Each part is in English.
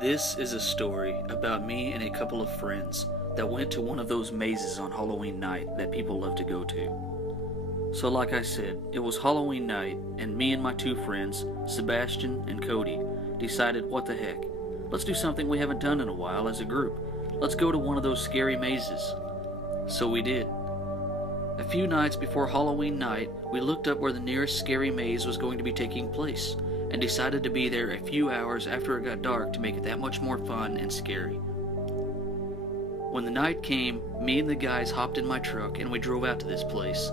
This is a story about me and a couple of friends that went to one of those mazes on Halloween night that people love to go to. So like I said, it was Halloween night, and me and my two friends, Sebastian and Cody, decided what the heck, let's do something we haven't done in a while as a group. Let's go to one of those scary mazes. So we did. A few nights before Halloween night, we looked up where the nearest scary maze was going to be taking place, and decided to be there a few hours after it got dark to make it that much more fun and scary. When the night came, me and the guys hopped in my truck and we drove out to this place.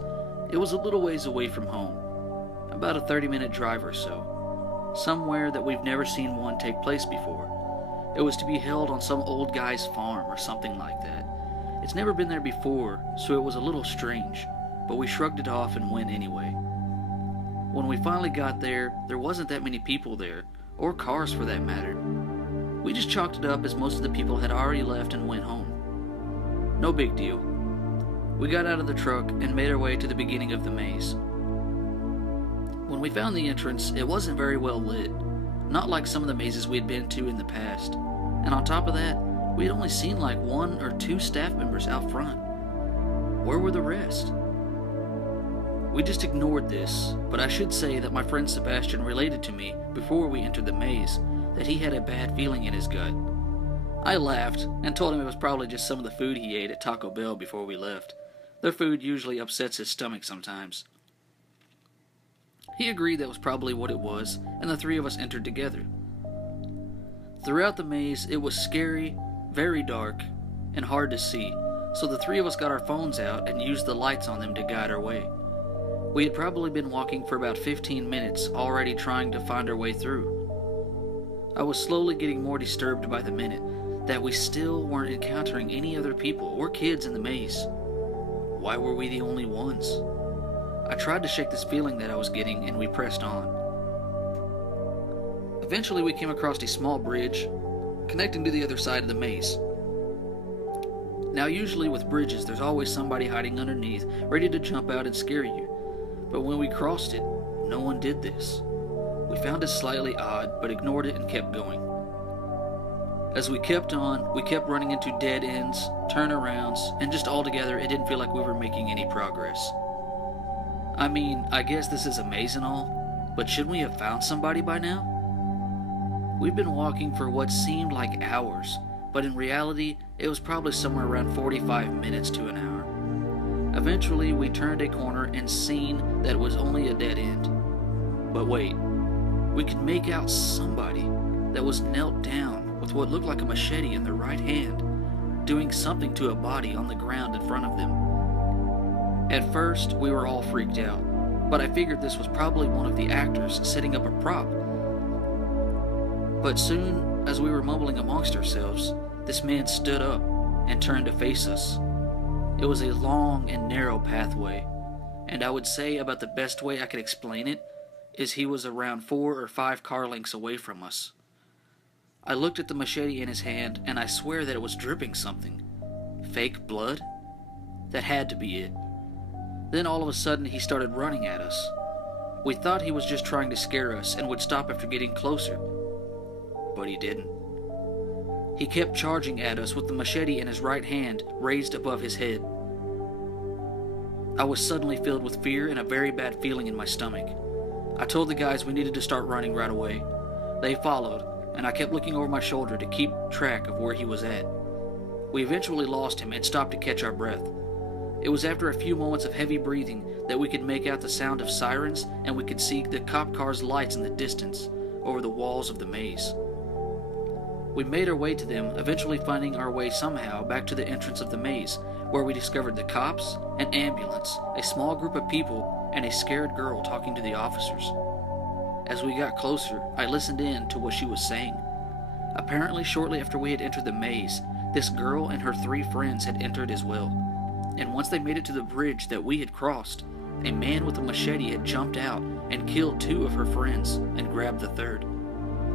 It was a little ways away from home, about a 30-minute drive or so, somewhere that we've never seen one take place before. It was to be held on some old guy's farm or something like that. It's never been there before, so it was a little strange, but we shrugged it off and went anyway. When we finally got there, there wasn't that many people there, or cars for that matter. We just chalked it up as most of the people had already left and went home. No big deal. We got out of the truck and made our way to the beginning of the maze. When we found the entrance, it wasn't very well lit, not like some of the mazes we had been to in the past. And on top of that, we had only seen like 1 or 2 staff members out front. Where were the rest? We just ignored this, but I should say that my friend Sebastian related to me before we entered the maze that he had a bad feeling in his gut. I laughed and told him it was probably just some of the food he ate at Taco Bell before we left. Their food usually upsets his stomach sometimes. He agreed that was probably what it was, and the three of us entered together. Throughout the maze, it was scary, very dark, and hard to see, so the three of us got our phones out and used the lights on them to guide our way. We had probably been walking for about 15 minutes, already trying to find our way through. I was slowly getting more disturbed by the minute that we still weren't encountering any other people or kids in the maze. Why were we the only ones? I tried to shake this feeling that I was getting, and we pressed on. Eventually we came across a small bridge connecting to the other side of the maze. Now usually with bridges there's always somebody hiding underneath, ready to jump out and scare you. But when we crossed it, no one did this. We found it slightly odd, but ignored it and kept going. As we kept on, we kept running into dead ends, turnarounds, and just altogether it didn't feel like we were making any progress. I mean, I guess this is a maze and all, but shouldn't we have found somebody by now? We've been walking for what seemed like hours, but in reality, it was probably somewhere around 45 minutes to an hour. Eventually, we turned a corner and seen that it was only a dead end. But wait, we could make out somebody that was knelt down with what looked like a machete in their right hand, doing something to a body on the ground in front of them. At first, we were all freaked out, but I figured this was probably one of the actors setting up a prop. But soon, as we were mumbling amongst ourselves, this man stood up and turned to face us. It was a long and narrow pathway, and I would say about the best way I could explain it is he was around 4 or 5 car lengths away from us. I looked at the machete in his hand, and I swear that it was dripping something. Fake blood? That had to be it. Then all of a sudden he started running at us. We thought he was just trying to scare us and would stop after getting closer, but he didn't. He kept charging at us with the machete in his right hand raised above his head. I was suddenly filled with fear and a very bad feeling in my stomach. I told the guys we needed to start running right away. They followed, and I kept looking over my shoulder to keep track of where he was at. We eventually lost him and stopped to catch our breath. It was after a few moments of heavy breathing that we could make out the sound of sirens, and we could see the cop cars' lights in the distance over the walls of the maze. We made our way to them, eventually finding our way somehow back to the entrance of the maze, where we discovered the cops, an ambulance, a small group of people, and a scared girl talking to the officers. As we got closer, I listened in to what she was saying. Apparently, shortly after we had entered the maze, this girl and her 3 friends had entered as well. And once they made it to the bridge that we had crossed, a man with a machete had jumped out and killed 2 of her friends and grabbed the 3rd.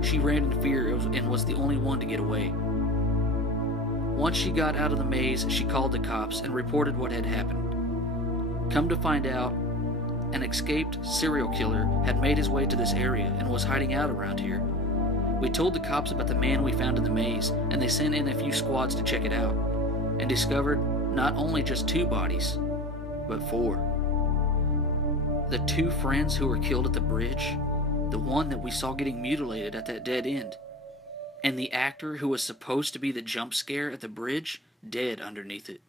She ran in fear and was the only one to get away. Once she got out of the maze, she called the cops and reported what had happened. Come to find out, an escaped serial killer had made his way to this area and was hiding out around here. We told the cops about the man we found in the maze, and they sent in a few squads to check it out, and discovered not only just 2 bodies, but 4. The 2 friends who were killed at the bridge, the one that we saw getting mutilated at that dead end, and the actor who was supposed to be the jump scare at the bridge, dead underneath it.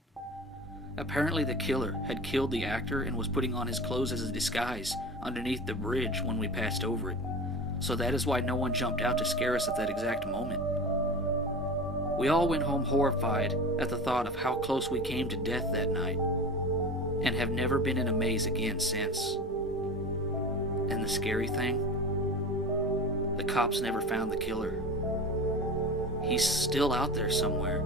Apparently the killer had killed the actor and was putting on his clothes as a disguise underneath the bridge when we passed over it, so that is why no one jumped out to scare us at that exact moment. We all went home horrified at the thought of how close we came to death that night, and have never been in a maze again since. And the scary thing? The cops never found the killer. He's still out there somewhere,